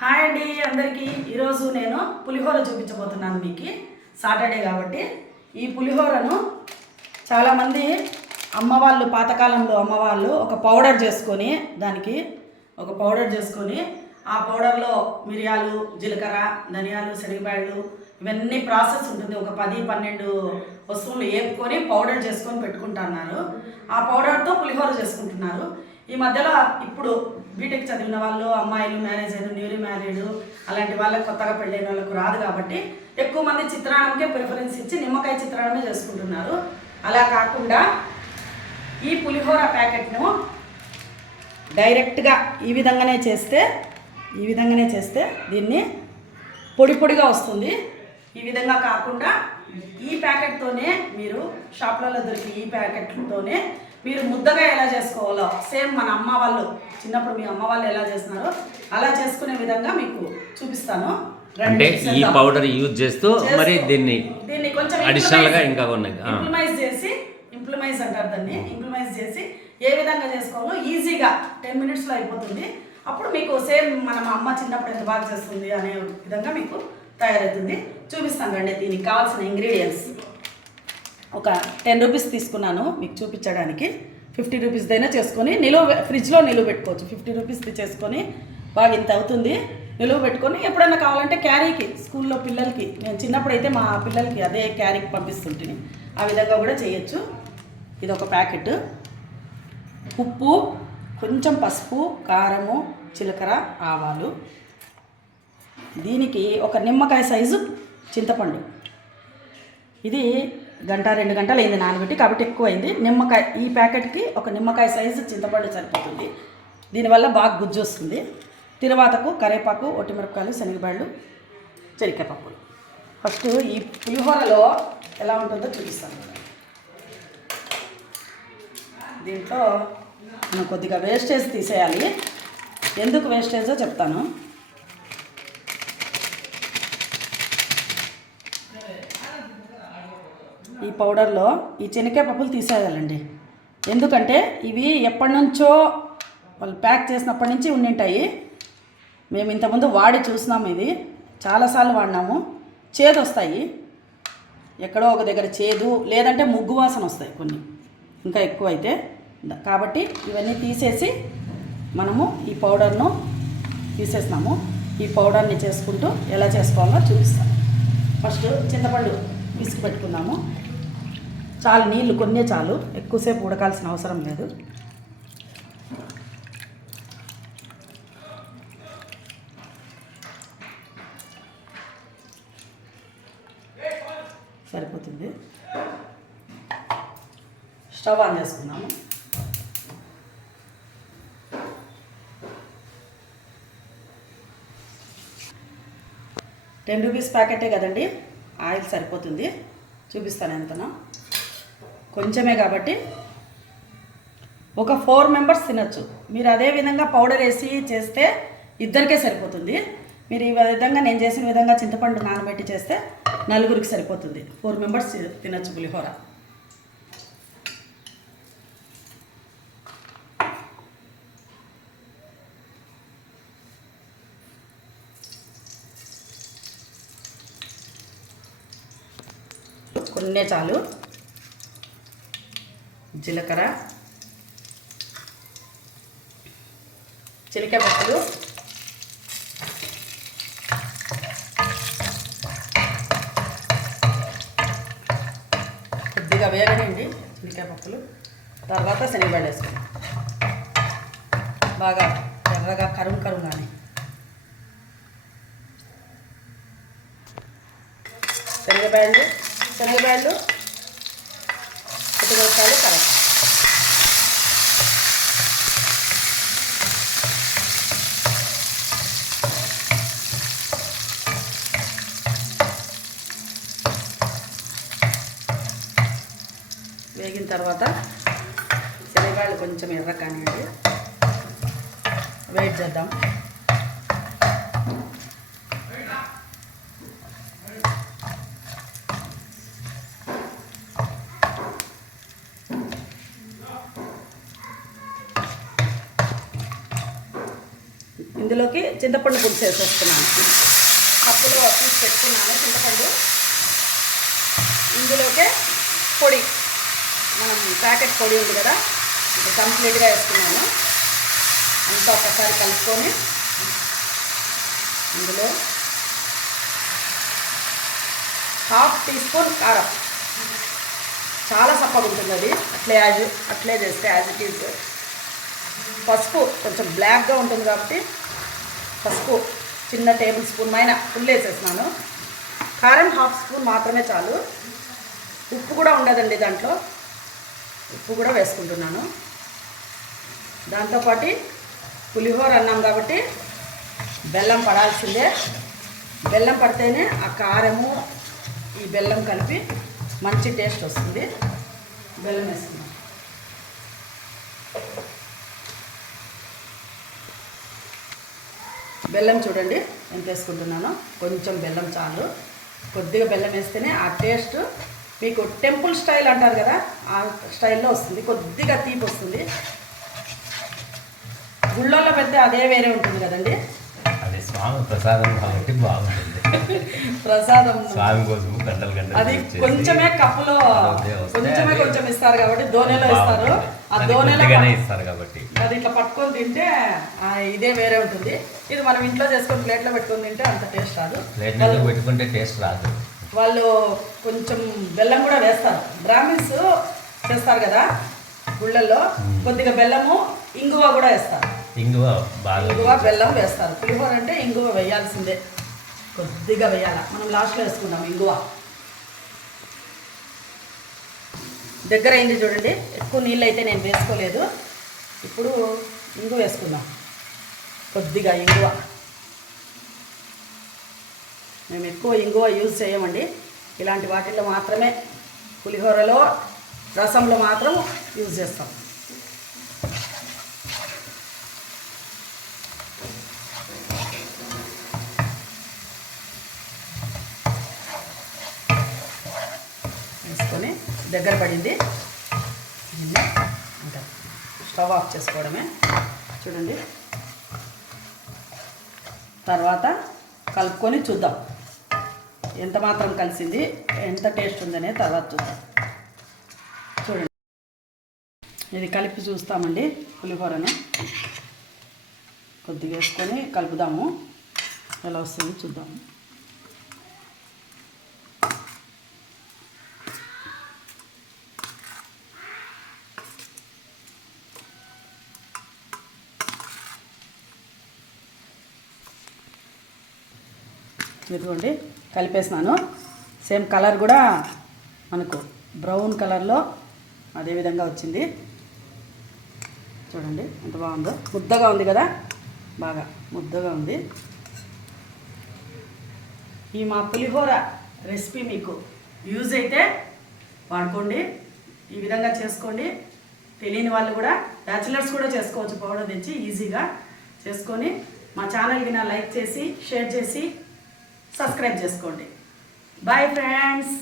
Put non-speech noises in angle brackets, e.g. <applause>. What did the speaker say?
Hi అండి అందరికీ. ఈరోజు నేను పులిహోర చూపించబోతున్నాను మీకు. సాటర్డే కాబట్టి ఈ పులిహోరను చాలామంది అమ్మవాళ్ళు పాతకాలంలో అమ్మవాళ్ళు ఒక పౌడర్ చేసుకొని దానికి ఒక పౌడర్ చేసుకొని ఆ పౌడర్లో మిరియాలు జీలకర్ర ధనియాలు శనగపాయలు ఇవన్నీ ప్రాసెస్ ఉంటుంది. ఒక పది పన్నెండు వస్తువులు వేపుకొని పౌడర్ చేసుకొని పెట్టుకుంటున్నారు. ఆ పౌడర్తో పులిహోర చేసుకుంటున్నారు. ఈ మధ్యలో ఇప్పుడు బీటెక్ చదివిన వాళ్ళు అమ్మాయిలు మ్యారేజ్ అయిన న్యూలీ మ్యారీడ్ అలాంటి వాళ్ళకి కొత్తగా పెళ్ళైన వాళ్ళకు రాదు కాబట్టి ఎక్కువ మంది చిత్రాన్నంకే ప్రిఫరెన్స్ ఇచ్చి నిమ్మకాయ చిత్రాన్నమే చేసుకుంటున్నారు. అలా కాకుండా ఈ పులిహోర ప్యాకెట్ను డైరెక్ట్గా ఈ విధంగానే చేస్తే ఈ విధంగానే చేస్తే దీన్ని పొడి పొడిగా వస్తుంది. ఈ విధంగా కాకుండా ఈ ప్యాకెట్తోనే మీరు షాప్లలో దొరికే ఈ ప్యాకెట్లతోనే మీరు ముద్దగా ఎలా చేసుకోవాలో సేమ్ మన అమ్మ వాళ్ళు చిన్నప్పుడు మీ అమ్మ వాళ్ళు ఎలా చేస్తున్నారో అలా చేసుకునే విధంగా మీకు చూపిస్తాను అంటే ఈ. పౌడర్ యూజ్ చేస్తూ మరి దీన్ని దీన్ని కొంచెం additional గా ఇంకా ఉన్నాయి. ఇంప్లిమైజ్ చేసి ఇంప్లిమైజ్ అంటారు దాన్ని ఇంప్లిమైజ్ చేసి ఏ విధంగా చేసుకోవాలో ఈజీగా టెన్ మినిట్స్లో అయిపోతుంది అప్పుడు మీకు సేమ్ మన అమ్మ చిన్నప్పుడు ఎంత బాగా చేస్తుంది అనే విధంగా మీకు తయారవుతుంది చూపిస్తాను రండి దీనికి కావాల్సిన ఇంగ్రీడియంట్స్ ఒక టెన్ రూపీస్ తీసుకున్నాను మీకు చూపించడానికి. ఫిఫ్టీ రూపీస్దైనా చేసుకొని నిలువ ఫ్రిడ్జ్లో నిలువ పెట్టుకోవచ్చు. ఫిఫ్టీ రూపీస్ది చేసుకొని బాగా ఇంత అవుతుంది. నిలువ పెట్టుకొని ఎప్పుడైనా కావాలంటే క్యారీకి స్కూల్లో పిల్లలకి నేను చిన్నప్పుడు అయితే మా పిల్లలకి అదే క్యారీకి పంపిస్తుంటే ఆ విధంగా కూడా చేయొచ్చు. ఇది ఒక ప్యాకెట్. ఉప్పు కొంచెం పసుపు కారము జీలకర్ర ఆవాలు. దీనికి ఒక నిమ్మకాయ సైజు చింతపండు. ఇది గంట రెండు గంటలు అయింది నానబెట్టి కాబట్టి ఎక్కువైంది. నిమ్మకాయ ఈ ప్యాకెట్కి ఒక నిమ్మకాయ సైజు చింతపండు సరిపోతుంది. దీనివల్ల బాగా గుజ్జు వస్తుంది. తిరువాతకు కరేపాకు ఒట్టిమిరపకాయలు శనగబాళ్ళు చెరికపప్పులు ఫస్ట్ ఈ పులిహోరలో ఎలా ఉంటుందో చూపిస్తాను. దీంట్లో మనం కొద్దిగా వేస్టేజ్ తీసేయాలి. ఎందుకు వేస్టేజో చెప్తాను. పౌడర్లో ఈ శనగకాయ పప్పులు తీసేయాలండి. ఎందుకంటే ఇవి ఎప్పటి నుంచో వాళ్ళు ప్యాక్ చేసినప్పటి నుంచి ఉండింటాయి. మేము ఇంతకుముందు వాడి చూసినాము ఇది చాలాసార్లు వాడినాము. చేదు వస్తాయి. ఎక్కడో ఒక దగ్గర చేదు లేదంటే ముగ్గు వాసన వస్తాయి కొన్ని. ఇంకా ఎక్కువ అయితే కాబట్టి ఇవన్నీ తీసేసి మనము ఈ పౌడర్ను తీసేసినాము. ఈ పౌడర్ని చేసుకుంటూ ఎలా చేసుకోవాలో చూపిస్తాను. ఫస్ట్ చింతపండు పిసికి పెట్టుకుందాము. చాలు నీళ్ళు కొన్నే చాలు. ఎక్కువసేపు ఉడకాల్సిన అవసరం లేదు. సరిపోతుంది. స్టవ్ ఆన్ చేసుకుందాము. టెన్ రూపీస్ ప్యాకెటే కదండి. ఆయిల్ సరిపోతుంది. చూపిస్తాను ఎంతనో. కొంచెమే కాబట్టి ఒక ఫోర్ మెంబర్స్ తినొచ్చు. మీరు అదే విధంగా పౌడర్ వేసి చేస్తే ఇద్దరికే సరిపోతుంది. మీరు ఈ విధంగా నేను చేసిన విధంగా చింతపండు నానబెట్టి చేస్తే నలుగురికి సరిపోతుంది. ఫోర్ మెంబర్స్ తినచ్చు పులిహోర. కొన్నే చాలు. జీలకర్ర చిలికాయ పప్పులు కొద్దిగా వేగనండి చిలికాయ పప్పులు తర్వాత శనగబడి వేసుకుందాం. బాగా ఎర్రగా కరుం కానీ శనగబాయలు శనగబాయలు పచ్చిమిరపకాయలు కలపాలి వేగిన తర్వాత శనగబాయలు కొంచెం ఎర్ర కానివ్వండి వెయిట్ చేద్దాం. ఇందులోకి చింతపండు పులుసు వేసేస్తున్నాను. అప్పుడు తీసి పెట్టుకున్నాను చింతపండు. ఇందులోకే పొడి. మనం ప్యాకెట్ పొడి ఉంది కదా ఇది కంప్లీట్గా వేసుకున్నాను. అంతా ఒకసారి కలుపుకొని ఇందులో హాఫ్ టీ స్పూన్ కారం. చాలా సప్పగా ఉంటుంది అది. అట్లే యాజ్ అట్లే చేస్తే యాజ్ ఇట్ ఈజ్ పసుపు కొంచెం బ్లాక్గా ఉంటుంది కాబట్టి పసుపు చిన్న టేబుల్ స్పూన్ పైన ఫుల్ వేసేసినాను. కారం హాఫ్ స్పూన్ మాత్రమే చాలు. ఉప్పు కూడా ఉండదండి దాంట్లో. ఉప్పు కూడా వేసుకుంటున్నాను. దాంతోపాటు పులిహోర అన్నాం కాబట్టి బెల్లం పడాల్సిందే. బెల్లం పడితేనే ఆ కారము ఈ బెల్లం కలిపి మంచి టేస్ట్ వస్తుంది. బెల్లం వేసుకున్నాం బెల్లం చూడండి ఎంత వేసుకుంటున్నానో కొంచెం బెల్లం చాలు. కొద్దిగా బెల్లం వేస్తేనే ఆ టేస్ట్ మీకు టెంపుల్ స్టైల్ అంటారు కదా ఆ స్టైల్లో వస్తుంది. కొద్దిగా తీపి వస్తుంది. గుళ్ళల్లో పెడితే అదే వేరే ఉంటుంది కదండి. అది స్వామి ప్రసాదం కాబట్టి బాగుంటుంది. <laughs> ప్రసాదం. స్వామి కోసం గంటలు గంటలు అది కొంచెమే కప్పులో కొంచెమే కొంచెం ఇస్తారు కాబట్టి దోనెలో ఇస్తారు. ఆ పట్- ఇస్తారు కాబట్టి. అది ఇట్లా పట్టుకొని తింటే ఇదే వేరే ఉంటుంది. ఇది మనం ఇంట్లో చేసుకొని ప్లేట్లో పెట్టుకొని తింటే అంత టేస్ట్ రాదు. ప్లేట్ వాళ్ళు- మీద పెట్టుకుంటే టేస్ట్ రాదు. వాళ్ళు కొంచెం బెల్లం కూడా వేస్తారు. బ్రాహ్మిన్స్ చేస్తారు కదా గుళ్ళల్లో. కొద్దిగా బెల్లము ఇంగువ కూడా వేస్తారు. ఇంగువ బాగా ఇంగువ బెల్లం వేస్తారు. పులిహోర అంటే ఇంగువ వేయాల్సిందే. కొద్దిగా వేయాలి. మనం లాస్ట్లో వేసుకుందాం ఇంగువ. దగ్గర అయింది చూడండి. ఎక్కువ నీళ్ళు అయితే నేను వేసుకోలేదు. ఇప్పుడు ఇంగువ వేసుకుందాం. కొద్దిగా ఇంగువ. మేము ఎక్కువ ఇంగువ యూజ్ చేయమండి. ఇలాంటి వాటిల్లో మాత్రమే పులిహోరలో రసంలో మాత్రం యూజ్ చేస్తాం వేసుకొని దగ్గర పడింది. దీన్ని ఇంకా స్టవ్ ఆఫ్ చేసుకోవడమే. చూడండి. తర్వాత కలుపుకొని చూద్దాం. ఎంత మాత్రం కలిసింది ఎంత టేస్ట్ ఉందనే తర్వాత చూద్దాం. చూడండి. ఇది కలిపి చూస్తామండి పులిహోరను. కొద్దిగా వేసుకొని కలుపుదాము. ఎలా వస్తుంది చూద్దాము ఇదిగోండి కలిపేసినాను. సేమ్ కలర్ కూడా మనకు బ్రౌన్ కలర్లో అదే విధంగా వచ్చింది. చూడండి ఎంత బాగుందో. ముద్దగా ఉంది కదా? బాగా ముద్దగా ఉంది. ఈ మా పులిహోర రెసిపీ మీకు యూజ్ అయితే వాడుకోండి. ఈ విధంగా చేసుకోండి. తెలియని వాళ్ళు కూడా బ్యాచిలర్స్ కూడా చేసుకోవచ్చు. పౌడర్ తెచ్చి ఈజీగా చేసుకొని మా ఛానల్కి నా లైక్ చేసి షేర్ చేసి సబ్స్క్రైబ్ చేసుకోండి. Bye friends